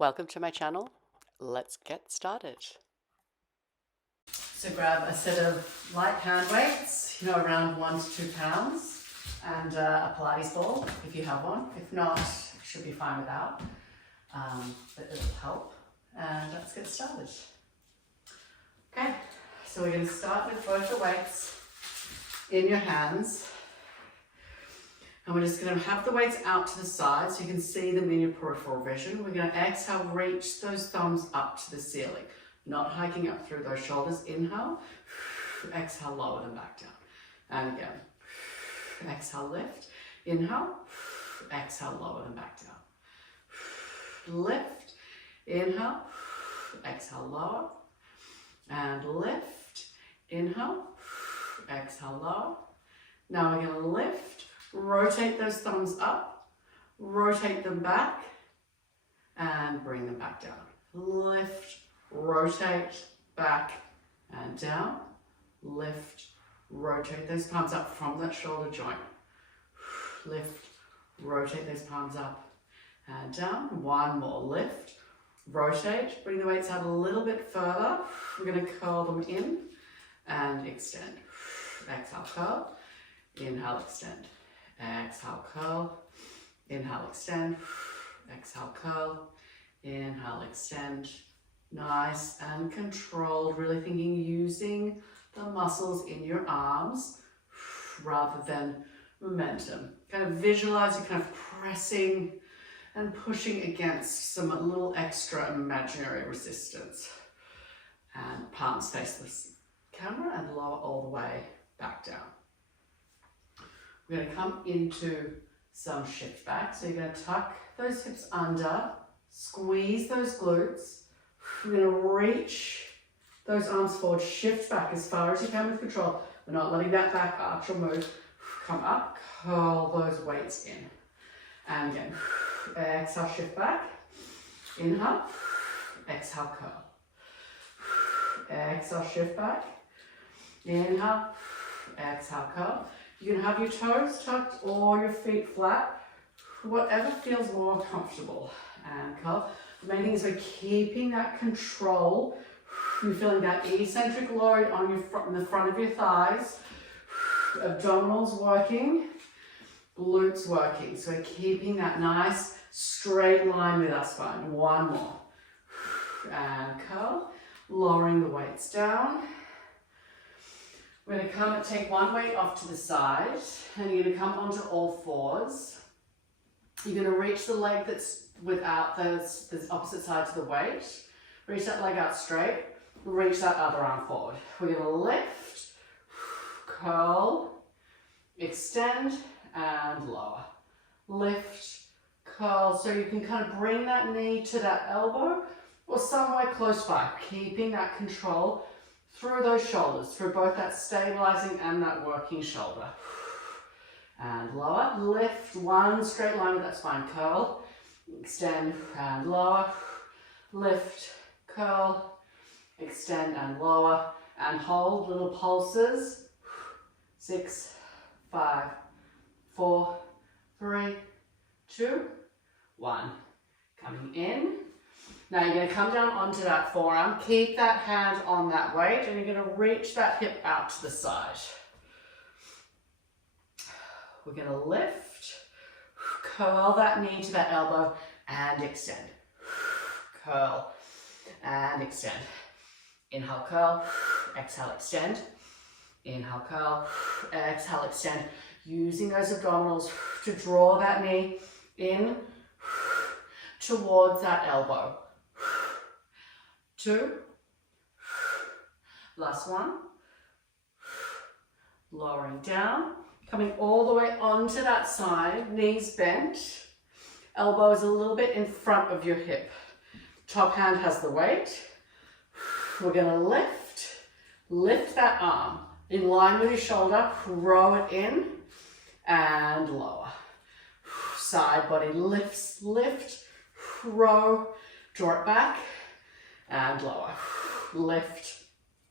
Welcome to my channel. Let's get started. So grab a set of light hand weights, around 1 to 2 pounds, and a Pilates ball if you have one. If not, it should be fine without, but it'll help. And let's get started. Okay, so we're going to start with both the weights in your hands. And we're just going to have the weights out to the side so you can see them in your peripheral vision. We're going to exhale, reach those thumbs up to the ceiling, not hiking up through those shoulders. Inhale, exhale, lower them back down. And again, exhale, lift. Inhale, exhale, lower them back down. Lift, inhale, exhale, lower, and lift. Inhale, exhale, lower. Now we're going to lift. Rotate those thumbs up, rotate them back, and bring them back down. Lift, rotate, back, and down. Lift, rotate those palms up from that shoulder joint. Lift, rotate those palms up and down. One more. Lift, rotate, bring the weights out a little bit further. We're going to curl them in and extend. Exhale, curl. Inhale, extend. Exhale, curl, inhale, extend, exhale, curl, inhale, extend. Nice and controlled, really thinking using the muscles in your arms rather than momentum. Kind of visualize you kind of pressing and pushing against some little extra imaginary resistance. And palms face the camera and lower all the way back down. We're going to come into some shift back. So you're going to tuck those hips under, squeeze those glutes. We're going to reach those arms forward, shift back as far as you can with control. We're not letting that back arch or move. Come up, curl those weights in. And again, exhale, shift back. Inhale, exhale, curl. Exhale, shift back. Inhale, exhale, curl. You can have your toes tucked or your feet flat, whatever feels more comfortable. And curl. The main thing is we're keeping that control. You're feeling that eccentric load on the front of your thighs. Abdominals working, glutes working. So we're keeping that nice straight line with our spine. One more. And curl, lowering the weights down. We're going to come and take one weight off to the side, and you're going to come onto all fours. You're going to reach the leg that's without the opposite side to the weight. Reach that leg out straight. Reach that other arm forward. We're going to lift, curl, extend, and lower. Lift, curl, so you can kind of bring that knee to that elbow or somewhere close by, keeping that control through those shoulders, through both that stabilizing and that working shoulder. And lower, lift, one straight line with that spine, curl, extend and lower, lift, curl, extend and lower, and hold little pulses. 6, 5, 4, 3, 2, 1. Coming in. Now you're going to come down onto that forearm, keep that hand on that weight, and you're going to reach that hip out to the side. We're going to lift, curl that knee to that elbow, and extend. Curl, and extend. Inhale, curl, exhale, extend. Inhale, curl, exhale, extend. Using those abdominals to draw that knee in towards that elbow. 2, last one, lowering down, coming all the way onto that side, knees bent, elbows a little bit in front of your hip. Top hand has the weight. We're going to lift that arm in line with your shoulder, row it in and lower. Side body lifts, lift, row, draw it back, and lower. Lift,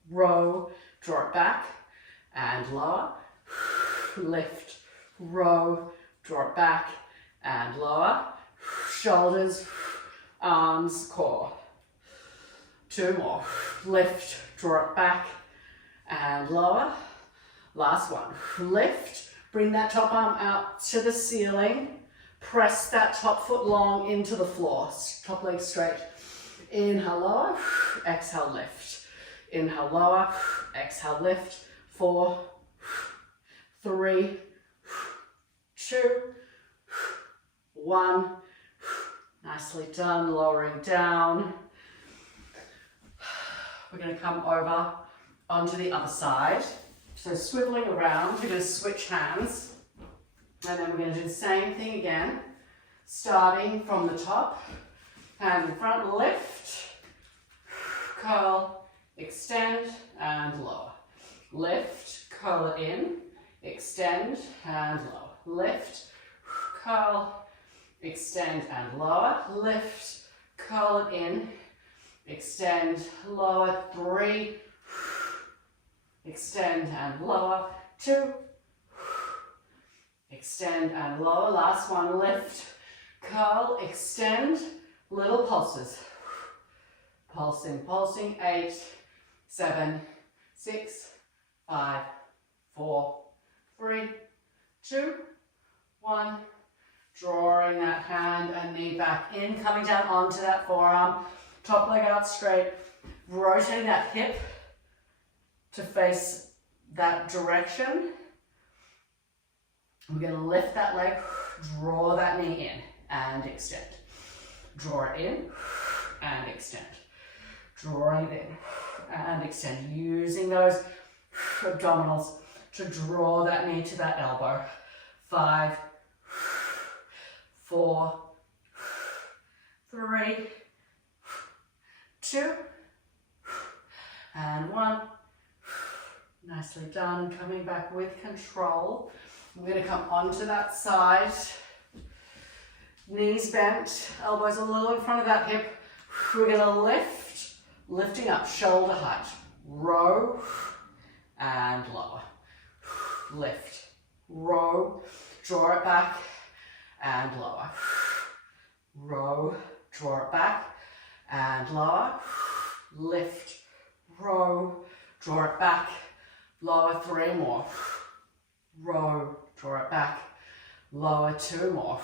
row, draw it back, and lower. Lift, row, draw it back, and lower. Shoulders arms, core. 2 more. Lift, draw it back and lower. Last one. Lift, bring that top arm out to the ceiling. Press that top foot long into the floor. Top leg straight. Inhale, lower. Exhale, lift. Inhale, lower. Exhale, lift. 4, 3, 2, 1. Nicely done. Lowering down. We're going to come over onto the other side. So swiveling around, we're going to switch hands. And then we're going to do the same thing again. Starting from the top. Hand in front, lift. Curl, extend, and lower. Lift, curl it in, extend, and lower. Lift, curl, extend, and lower. Lift, curl it in, extend, lower. 3, extend and lower. 2, extend and lower. Last one, lift, curl, extend, little pulses. Pulsing, pulsing. 8, 7, 6, 5, 4, 3, 2, 1. Drawing that hand and knee back in, coming down onto that forearm. Top leg out straight, rotating that hip to face that direction. We're going to lift that leg, draw that knee in and extend. Draw it in and extend. Draw it in and extend. Using those abdominals to draw that knee to that elbow. 5, 4, 3, 2, and 1. Nicely done. Coming back with control. We're going to come onto that side. Knees bent, elbows a little in front of that hip. We're going to lift, lifting up, shoulder height. Row and lower. Lift, row, draw it back and lower. Row, draw it back and lower. Lift, row, draw it back, lower. 3 more. Row, draw it back, lower. 2 more.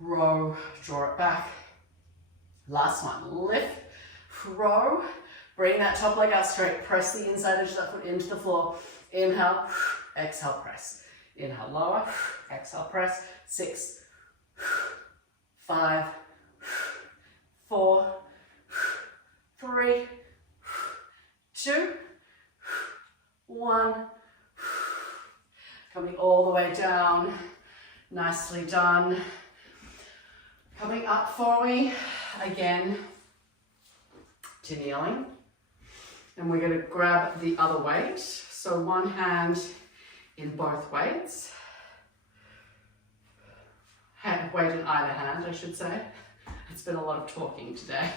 Row, draw it back. Last one. Lift, row, bring that top leg out straight, press the inside edge of that foot into the floor. Inhale, exhale, press. Inhale, lower, exhale, press. 6, 5, 4, 3, 2, 1. Coming all the way down. Nicely done. Coming up for me again to kneeling. And we're going to grab the other weight. So one hand in both weights. Weight in either hand, I should say. It's been a lot of talking today.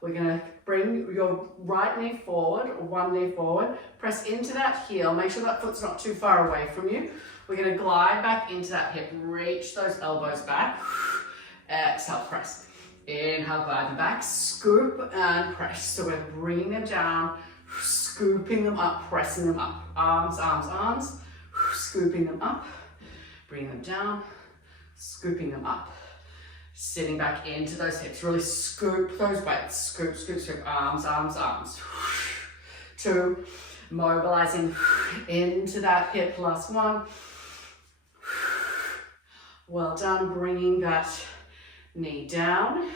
We're going to bring your right knee forward, or one knee forward. Press into that heel. Make sure that foot's not too far away from you. We're going to glide back into that hip. Reach those elbows back. Exhale, press. Inhale, glide them back. Scoop and press. So we're bringing them down, scooping them up, pressing them up. Arms, arms, arms. Scooping them up. Bring them down. Scooping them up. Sitting back into those hips. Really scoop those weights. Scoop, scoop, scoop. Arms, arms, arms. 2. Mobilizing into that hip. Last one. Well done. Bringing that knee down.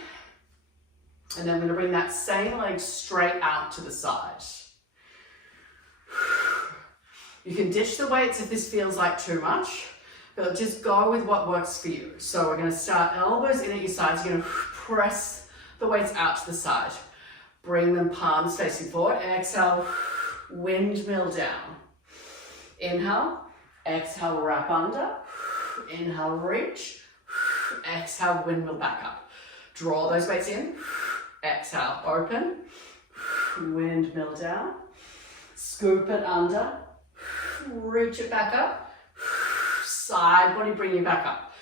And then we're going to bring that same leg straight out to the side. You can ditch the weights if this feels like too much, but just go with what works for you. So we're going to start elbows in at your sides. You're going to press the weights out to the side. Bring them palms facing forward. Exhale, windmill down. Inhale, exhale, wrap under. Inhale, reach. Exhale, windmill back up. Draw those weights in. Exhale, open. Windmill down. Scoop it under. Reach it back up. Side body, bring you back up.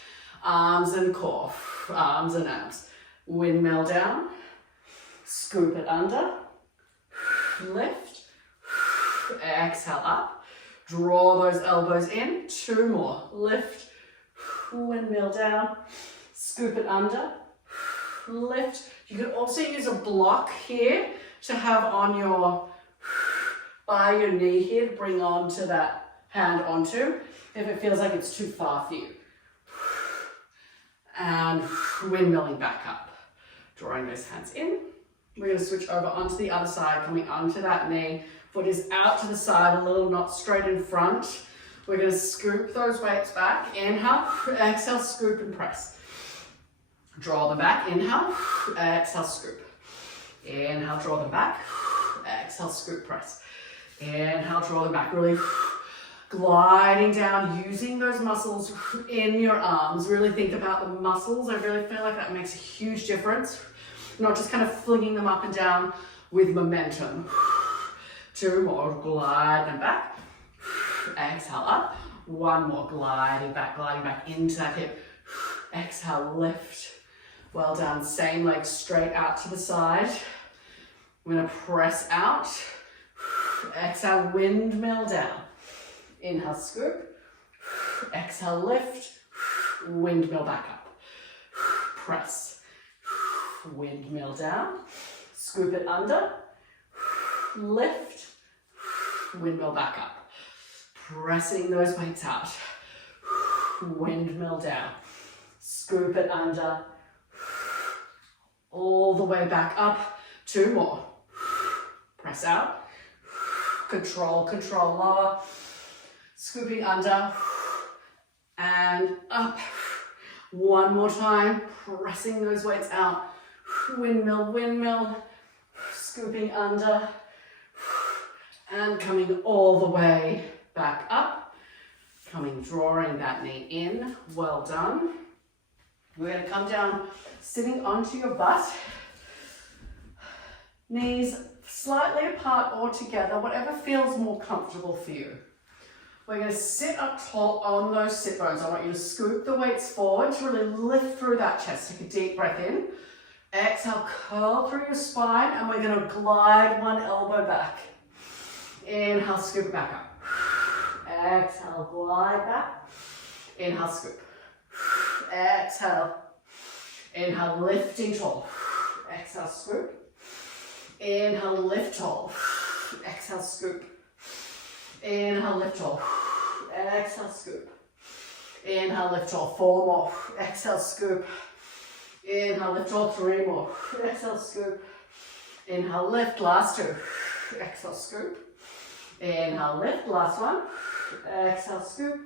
arms and core, arms and abs. Windmill down, scoop it under, lift, exhale up, draw those elbows in, 2 more, lift, windmill down, scoop it under, lift. You could also use a block here to have on your, by your knee here, to bring onto that hand onto, if it feels like it's too far for you. And windmilling back up, drawing those hands in. We're going to switch over onto the other side, coming onto that knee. Foot is out to the side, a little not straight in front. We're going to scoop those weights back. Inhale, exhale, scoop and press. Draw them back, inhale, exhale, scoop. Inhale, draw them back, exhale, scoop, press. Inhale, draw them back, really gliding down, using those muscles in your arms. Really think about the muscles. I really feel like that makes a huge difference. Not just kind of flinging them up and down with momentum. 2 more, glide them back. Exhale up. 1 more, gliding back into that hip. Exhale, lift. Well done. Same leg straight out to the side. We're going to press out. Exhale, windmill down. Inhale, scoop. Exhale, lift. Windmill back up. Press. Windmill down. Scoop it under. Lift. Windmill back up. Pressing those weights out. Windmill down. Scoop it under. All the way back up. 2 more. Press out. Control, lower. Scooping under. And up. 1 more time. Pressing those weights out. Windmill. Scooping under. And coming all the way back up. Drawing that knee in. Well done. We're going to come down, sitting onto your butt. Knees slightly apart or together, whatever feels more comfortable for you. We're going to sit up tall on those sit bones. I want you to scoop the weights forward to really lift through that chest. Take a deep breath in. Exhale, curl through your spine, and we're going to glide 1 elbow back. Inhale, scoop it back up. Exhale, glide back. Inhale, scoop. Exhale. Inhale, lifting tall. Exhale, scoop. Inhale, lift tall. Exhale, scoop. Inhale, lift tall. Exhale, scoop. Inhale, lift tall. 4 more. Exhale, scoop. Inhale, lift tall. 3 more. Exhale, scoop. Inhale, lift. Last 2. Exhale, scoop. Inhale, lift. Last 1. Exhale, scoop.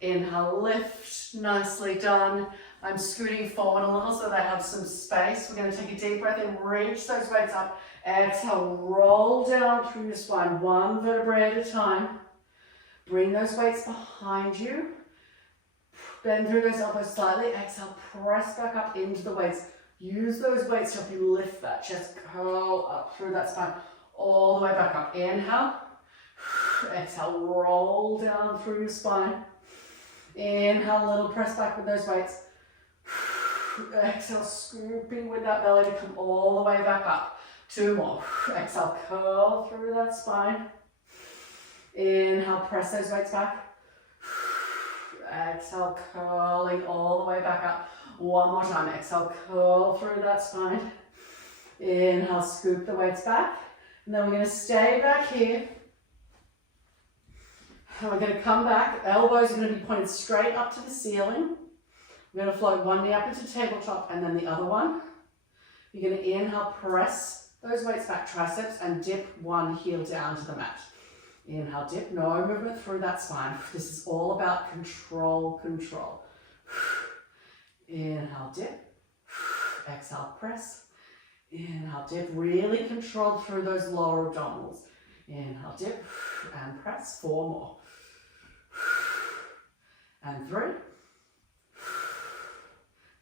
Inhale, lift. Nicely done. I'm scooting forward a little so that I have some space. We're going to take a deep breath in, reach those weights up. Exhale, roll down through your spine, 1 vertebrae at a time. Bring those weights behind you. Bend through those elbows slightly. Exhale, press back up into the weights. Use those weights to help you lift that chest, curl up through that spine, all the way back up. Inhale. Exhale, roll down through your spine. Inhale, a little press back with those weights. Exhale, scooping with that belly to come all the way back up. 2 more. Exhale, curl through that spine. Inhale, press those weights back. Exhale, curling all the way back up. 1 more time. Exhale, curl through that spine. Inhale, scoop the weights back. And then we're going to stay back here. And we're going to come back. Elbows are going to be pointed straight up to the ceiling. We're going to float 1 knee up into tabletop and then the other one. You're going to inhale, press those weights back, triceps, and dip 1 heel down to the mat. Inhale, dip, no movement through that spine. This is all about control. Inhale, dip. Exhale, press. Inhale, dip, really control through those lower abdominals. Inhale, dip, and press. 4 more. And 3.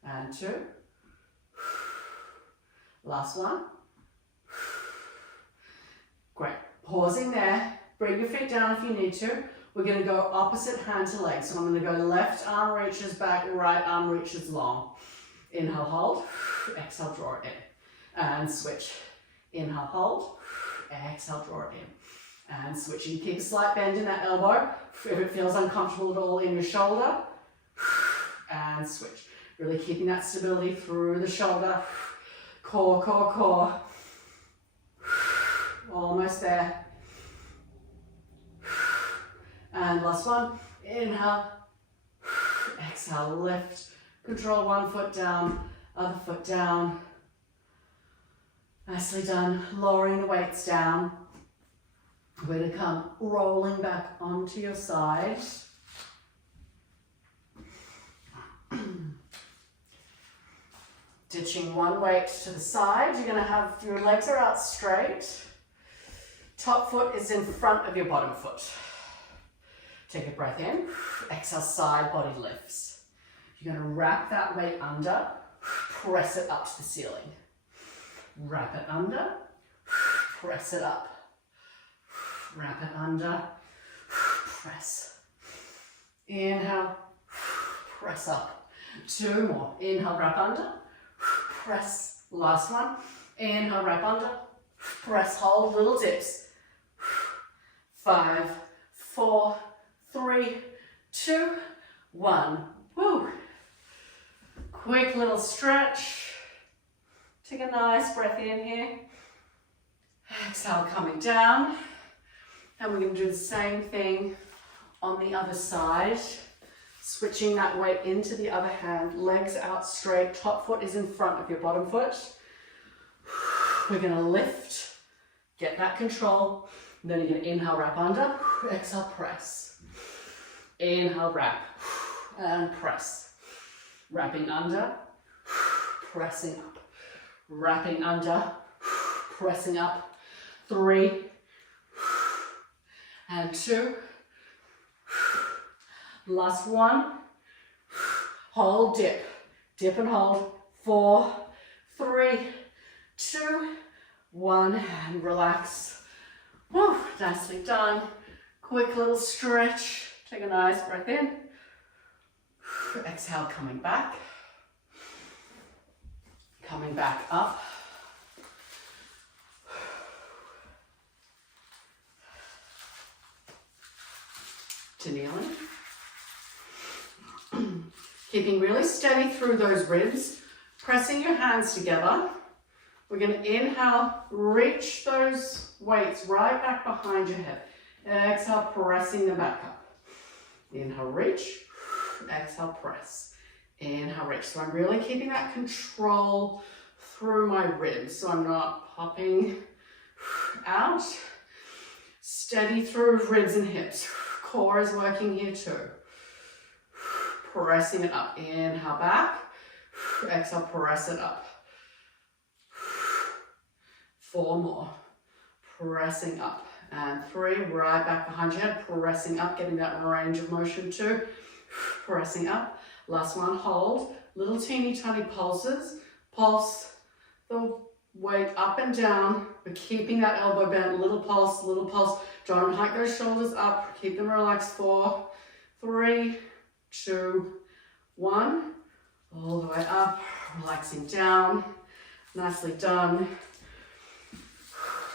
And 2. Last 1. Great. Pausing there. Bring your feet down if you need to. We're going to go opposite hand to leg. So I'm going to go left arm reaches back, right arm reaches long. Inhale, hold. Exhale, draw it in. And switch. Inhale, hold. Exhale, draw it in. And switch. You keep a slight bend in that elbow. If it feels uncomfortable at all in your shoulder. And switch. Really keeping that stability through the shoulder. Core, core, core. Almost there. And last one. Inhale. Exhale, lift. Control one foot down, other foot down. Nicely done. Lowering the weights down. We're going to come rolling back onto your side. Ditching one weight to the side. You're going to have your legs are out straight. Top foot is in front of your bottom foot. Take a breath in. Exhale, side body lifts. You're going to wrap that weight under, press it up to the ceiling. Wrap it under, press it up. Wrap it under, press. Inhale, press up. Two more. Inhale, wrap under, press. Last one. Inhale, wrap under, press, hold, little dips. 5, 4, 3, 2, 1. Woo. Quick little stretch. Take a nice breath in here. Exhale, coming down. And we're going to do the same thing on the other side. Switching that weight into the other hand. Legs out straight. Top foot is in front of your bottom foot. We're going to lift. Get that control. And then you're going to inhale, wrap under. Exhale, press. Inhale, wrap. And press. Wrapping under, pressing up, wrapping under, pressing up, 3, and 2, last one, hold, dip, dip and hold, 4, 3, 2, 1, and relax. Woo, nicely done. Quick little stretch, take a nice breath in. Exhale, coming back up. To kneeling. Keeping really steady through those ribs, pressing your hands together. We're going to inhale, reach those weights right back behind your head. Exhale, pressing them back up. Inhale, reach. Exhale, press. Inhale, reach. So I'm really keeping that control through my ribs. So I'm not popping out. Steady through ribs and hips. Core is working here too. Pressing it up. Inhale, back. Exhale, press it up. 4 more. Pressing up. And 3, right back behind your head. Pressing up, getting that range of motion too. Pressing up. Last one, hold. Little teeny tiny pulses. Pulse the weight up and down, but keeping that elbow bent. Little pulse, little pulse. Don't hike those shoulders up. Keep them relaxed. 4, 3, 2, 1. All the way up. Relaxing down. Nicely done.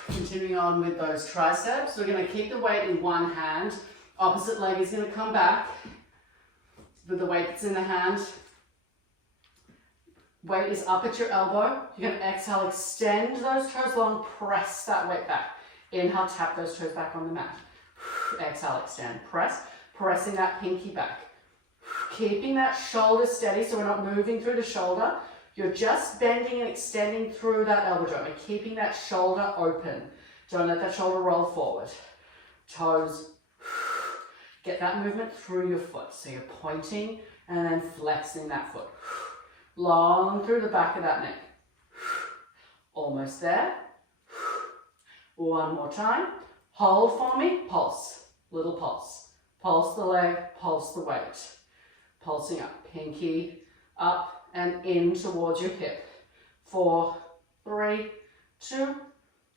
Continuing on with those triceps. We're going to keep the weight in one hand. Opposite leg is going to come back with the weight that's in the hand. Weight is up at your elbow. You're going to exhale, extend those toes long, press that weight back. Inhale, tap those toes back on the mat. Exhale, extend, press. Pressing that pinky back. Keeping that shoulder steady so we're not moving through the shoulder. You're just bending and extending through that elbow joint. We're keeping that shoulder open. Don't let that shoulder roll forward. Toes. Get that movement through your foot. So you're pointing and then flexing that foot. Long through the back of that neck. Almost there. One more time. Hold for me. Pulse. Little pulse. Pulse the leg. Pulse the weight. Pulsing up. Pinky up and in towards your hip. 4, 3, 2,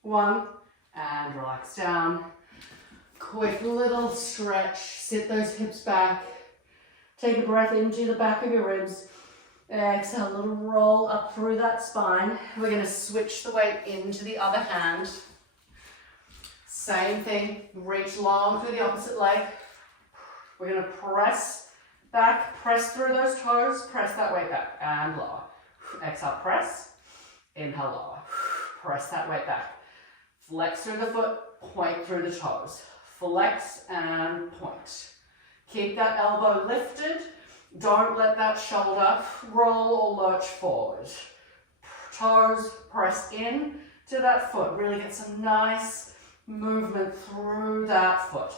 1. And relax down. quick little stretch. Sit those hips back. Take a breath into the back of your ribs. Exhale, a little roll up through that spine. We're going to switch the weight into the other hand. Same thing, reach long through the opposite leg. We're going to press back, press through those toes, press that weight back and lower. Exhale, press, inhale, lower. Press that weight back. Flex through the foot, point through the toes. Flex and point. Keep that elbow lifted. Don't let that shoulder roll or lurch forward. Toes press in to that foot. Really get some nice movement through that foot.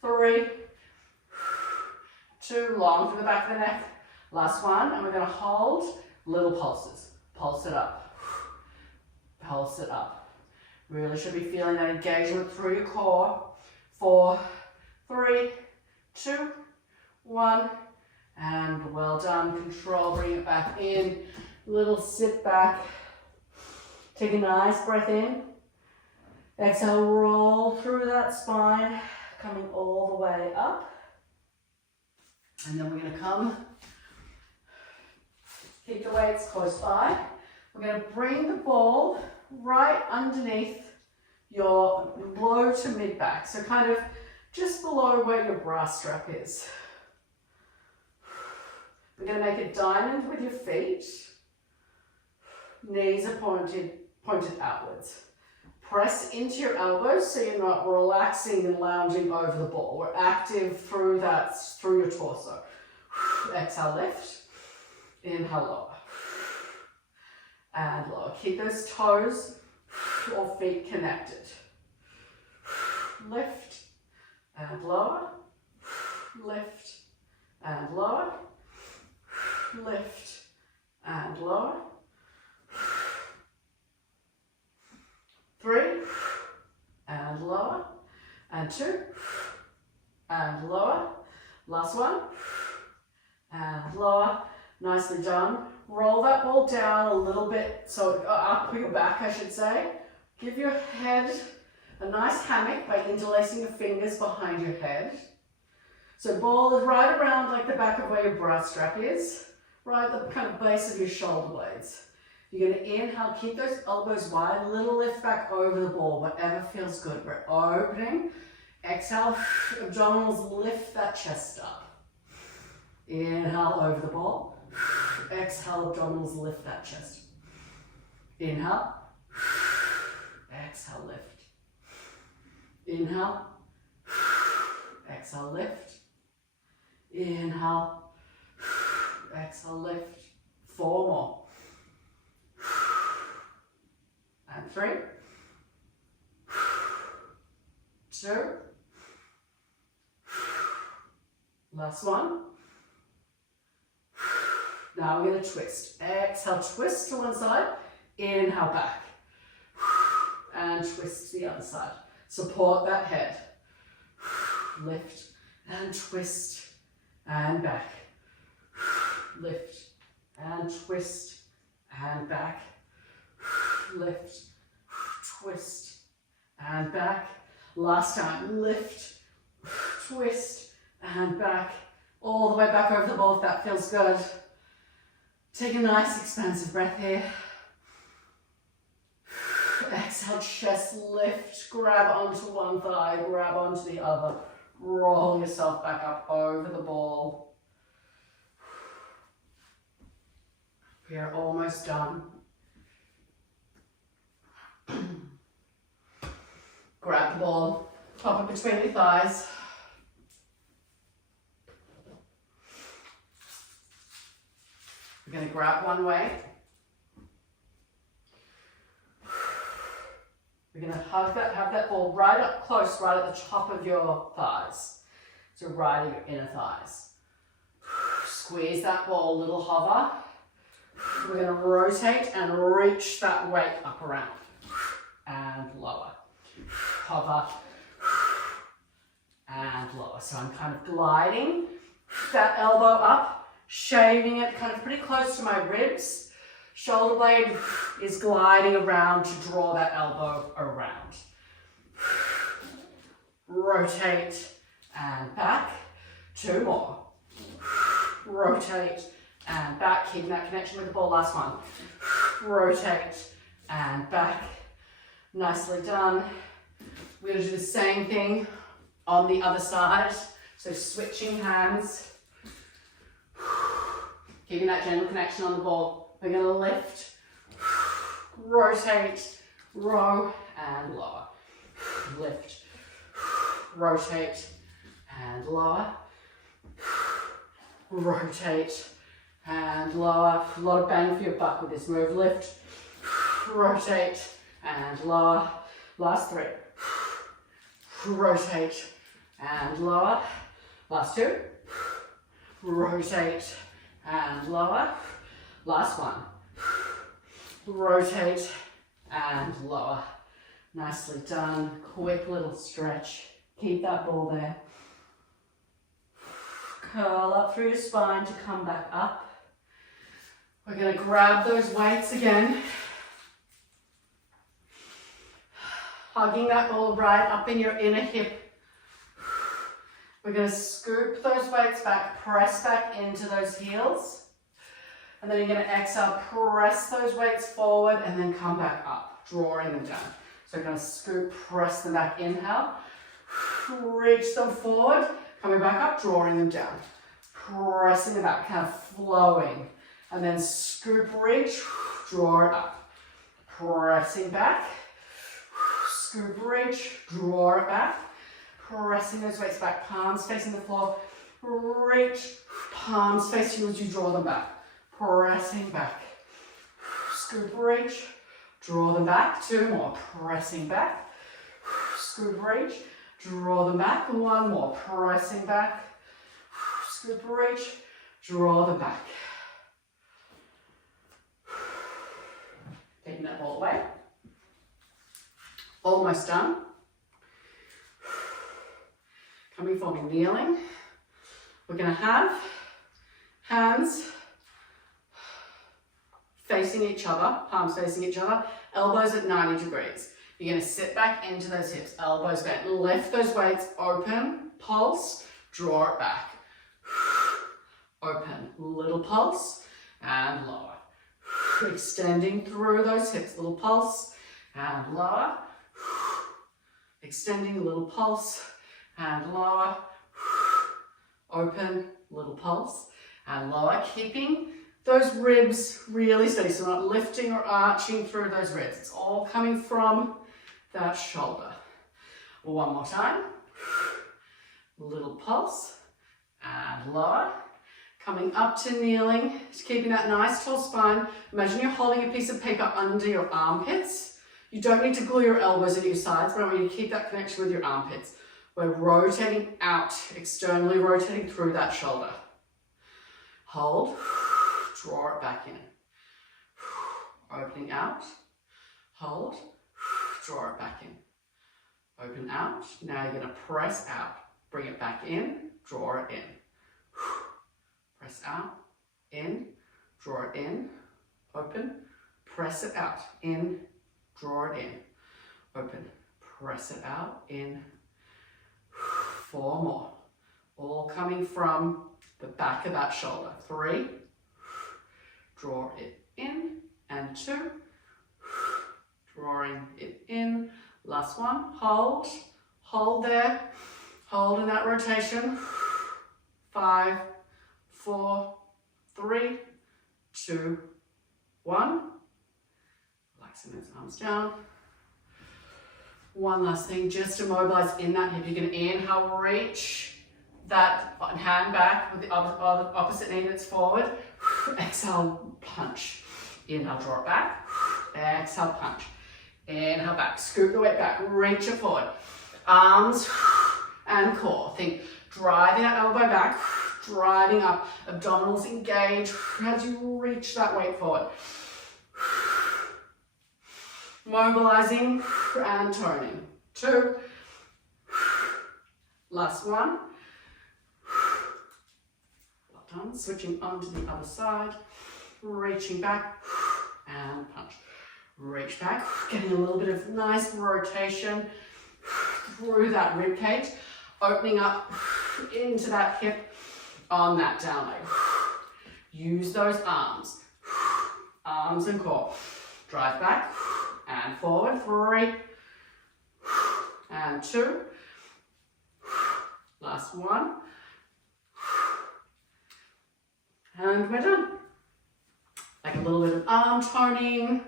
3, 2, long through the back of the neck. Last one, and we're going to hold little pulses. Pulse it up. Pulse it up. Really should be feeling that engagement through your core. 4, 3, 2, 1, and well done. Control, bring it back in. Little sit back. Take a nice breath in. Exhale, roll through that spine, coming all the way up. And then we're going to come, keep the weights close by. We're going to bring the ball right underneath your low to mid back. So kind of just below where your bra strap is. We're going to make a diamond with your feet. Knees are pointed outwards. Press into your elbows so you're not relaxing and lounging over the ball. We're active through your torso. Exhale, lift. Inhale, lower. And lower. Keep those toes or feet connected. Lift and lower. Lift and lower. Lift and lower. 3 and lower, and 2 and lower. Last one and lower. Nicely done. Roll that ball down a little bit, so up your back, I should say. Give your head a nice hammock by interlacing your fingers behind your head. So ball is right around like the back of where your bra strap is, right at the kind of base of your shoulder blades. You're going to inhale, keep those elbows wide, little lift back over the ball, whatever feels good. We're opening. Exhale, abdominals, lift that chest up. Inhale over the ball. Exhale, abdominals, lift that chest. Inhale. Exhale, lift. Inhale. Exhale, lift. Inhale. Exhale, lift. 4 more. And 3, 2, last one. Now we're going to twist. Exhale, twist to one side, inhale back, and twist to the other side. Support that head. Lift and twist and back. Lift and twist and back. Lift, twist, and back. Last time, lift, twist, and back. All the way back over the ball if that feels good. Take a nice expansive breath here. Exhale, chest lift, grab onto one thigh, grab onto the other. Roll yourself back up over the ball. We are almost done. Grab the ball, pop it between your thighs. We're going to grab one weight. We're going to have that ball right up close, right at the top of your thighs. So right in your inner thighs. Squeeze that ball, little hover. We're going to rotate and reach that weight up around. And lower. Hover. And lower. So I'm kind of gliding that elbow up, shaving it kind of pretty close to my ribs. Shoulder blade is gliding around to draw that elbow around. rotate, and back. 2 more. Rotate, and back, keeping that connection with the ball. Last one. Rotate, and back. Nicely done. We're going to do the same thing on the other side. So switching hands. Keeping that gentle connection on the ball. We're going to lift, rotate, row, and lower. Lift, rotate, and lower. Rotate, and lower. A lot of bang for your buck with this move. Lift, rotate, and lower. Last 3. Rotate, and lower. Last 2. Rotate, and lower. Last 1. Rotate, and lower. Nicely done. Quick little stretch. Keep that ball there. Curl up through your spine to come back up. We're going to grab those weights again. Hugging that ball right up in your inner hip. We're going to scoop those weights back, press back into those heels. And then you're going to exhale, press those weights forward and then come back up, drawing them down. So we're going to scoop, press them back, inhale. Reach them forward, coming back up, drawing them down. Pressing them back, kind of flowing. And then scoop, reach, draw it up. Pressing back. Scoop, reach, draw it back. Pressing those weights back, palms facing the floor. Reach, palms facing you as you draw them back. Pressing back. Scoop, reach, draw them back. 2 more. Pressing back. Scoop, reach, draw them back. 1 more. Pressing back. Scoop, reach, draw them back. Taking that ball away. Almost done. Coming forward, kneeling. We're going to have hands facing each other, palms facing each other, elbows at 90 degrees. You're going to sit back into those hips, elbows bent. Lift those weights, open, pulse, draw it back. Open, little pulse, and lower. Extending through those hips, little pulse, and lower. Extending, little pulse, and lower. Open, little pulse, and lower. Keeping those ribs really steady, so not lifting or arching through those ribs. It's all coming from that shoulder. 1 more time. Little pulse, and lower. Coming up to kneeling, just keeping that nice tall spine. Imagine you're holding a piece of paper under your armpits. You don't need to glue your elbows into your sides, but I want you to keep that connection with your armpits. We're rotating out, externally rotating through that shoulder. Hold, draw it back in. Opening out, hold, draw it back in. Open out, now you're going to press out. Bring it back in, draw it in. Press out, in, draw it in, open, press it out, in, draw it in, open, press it out, in. 4 more. All coming from the back of that shoulder. 3, draw it in, and 2, drawing it in. Last one, hold there, hold in that rotation. 5, 4, 3, 2, 1. Relaxing those arms down. One last thing, just to mobilize in that hip. You're going to inhale, reach that hand back with the opposite knee that's forward. Exhale, punch. Inhale, draw it back. Exhale, punch. Inhale, back. Scoop the weight back. Reach it forward. Arms and core. Think driving that elbow back, driving up. Abdominals engage as you reach that weight forward. Mobilizing and toning. 2. Last one. Well done. Switching onto the other side. Reaching back and punch. Reach back. Getting a little bit of nice rotation through that rib cage, opening up into that hip on that down leg. Use those arms, arms and core. Drive back and forward, 3 and 2. Last one. And we're done. Like a little bit of arm toning,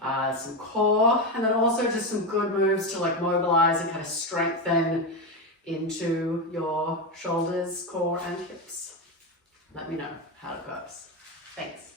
some core, and then also just some good moves to like mobilize and kind of strengthen into your shoulders, core, and hips. Let me know how it goes. Thanks.